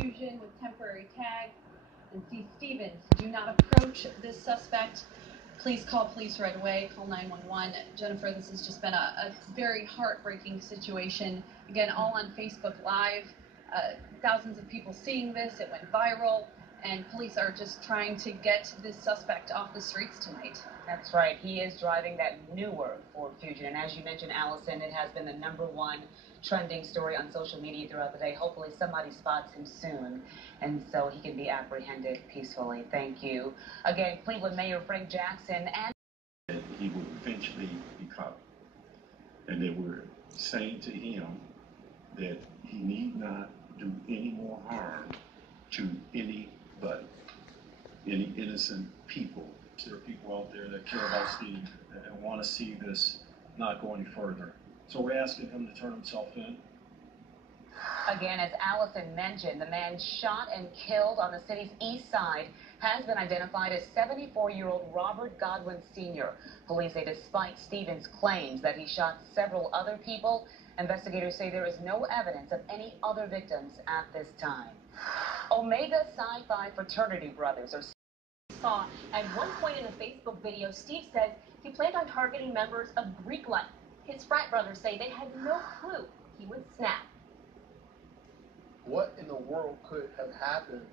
Fusion with temporary tag. And Steve Stevens, do not approach this suspect. Please call police right away. Call 911. Jennifer, this has just been a very heartbreaking situation. Again, all on Facebook Live. Thousands of people seeing this. It went viral. And police are just trying to get this suspect off the streets tonight. That's right. He is driving that newer Ford Fusion. And as you mentioned, Allison, it has been the #1 trending story on social media throughout the day. Hopefully somebody spots him soon, and so he can be apprehended peacefully. Thank you. Again, Cleveland Mayor Frank Jackson and that he would eventually be caught. And they were saying to him that he need not do any more harm to anybody, any innocent people. There are people out there that care about Steve and want to see this not go any further. So we're asking him to turn himself in. Again, as Allison mentioned, the man shot and killed on the city's east side has been identified as 74-year-old Robert Godwin Sr. Police say despite Stevens' claims that he shot several other people, investigators say there is no evidence of any other victims at this time. Omega Psi Phi fraternity brothers are saw at one point in a Facebook video, Steve says he planned on targeting members of Greek life. His frat brothers say they had no clue he would snap. What in the world could have happened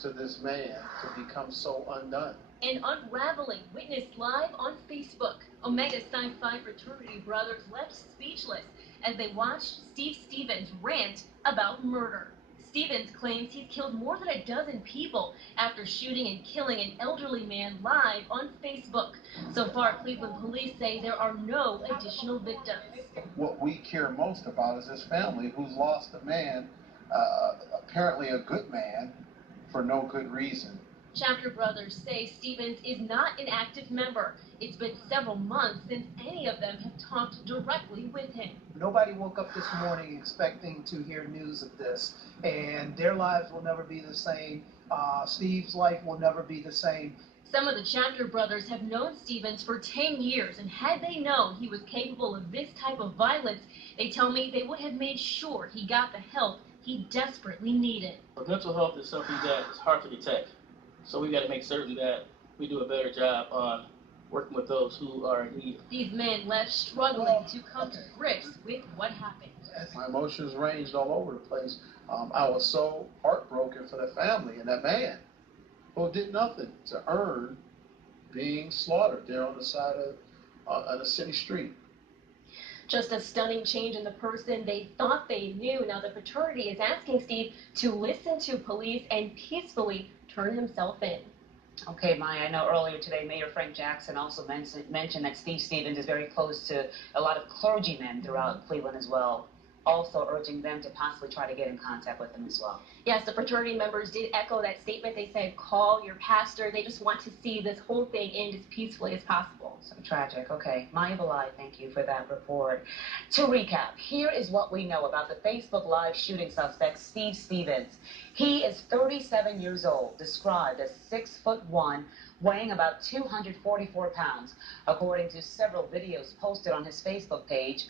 to this man to become so undone? An unraveling witnessed live on Facebook. Omega Psi Phi fraternity brothers left speechless as they watched Steve Stevens rant about murder. Stevens claims he's killed more than a dozen people after shooting and killing an elderly man live on Facebook. So far, Cleveland police say there are no additional victims. What we care most about is his family, who's lost a man, apparently a good man, for no good reason. Chapter brothers say Stevens is not an active member. It's been several months since any of them have talked directly with him. Nobody woke up this morning expecting to hear news of this, and their lives will never be the same. Steve's life will never be the same. Some of the chapter brothers have known Stevens for 10 years, and had they known he was capable of this type of violence, they tell me they would have made sure he got the help he desperately needed. Mental health is something that is hard to detect, so we got to make certain that we do a better job on working with those who are in need. These men left struggling to come to grips with what happened. My emotions ranged all over the place. I was so heartbroken for the family and that man who did nothing to earn being slaughtered there on the side of on a city street. Just a stunning change in the person they thought they knew. Now the fraternity is asking Steve to listen to police and peacefully turn himself in. Okay, Maya, I know earlier today Mayor Frank Jackson also mentioned that Steve Stevens is very close to a lot of clergymen throughout Cleveland as well, also urging them to possibly try to get in contact with him as well. Yes, the fraternity members did echo that statement. They said, call your pastor. They just want to see this whole thing end as peacefully as possible. So tragic. Okay, Maya Belai, thank you for that report. To recap, here is what we know about the Facebook Live shooting suspect, Steve Stevens. He is 37 years old, described as 6'1", weighing about 244 pounds, according to several videos posted on his Facebook page,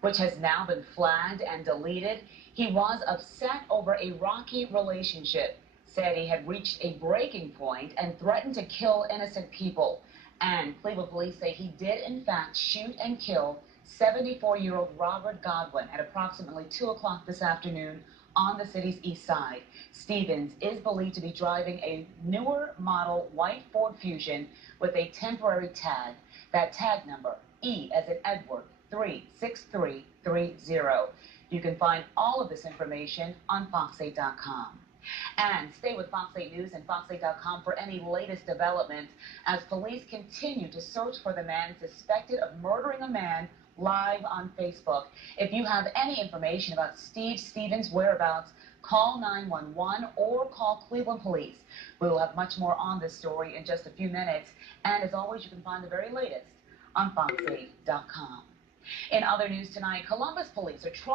which has now been flagged and deleted. He was upset over a rocky relationship, said he had reached a breaking point and threatened to kill innocent people. And Cleveland police say he did in fact shoot and kill 74-year-old Robert Godwin at approximately 2 o'clock this afternoon on the city's east side. Stevens is believed to be driving a newer model white Ford Fusion with a temporary tag. That tag number, E as in Edward, 36330. You can find all of this information on Fox8.com. And stay with Fox 8 News and Fox8.com for any latest developments as police continue to search for the man suspected of murdering a man live on Facebook. If you have any information about Steve Stevens' whereabouts, call 911 or call Cleveland Police. We will have much more on this story in just a few minutes. And as always, you can find the very latest on Fox8.com. In other news tonight, Columbus police are trying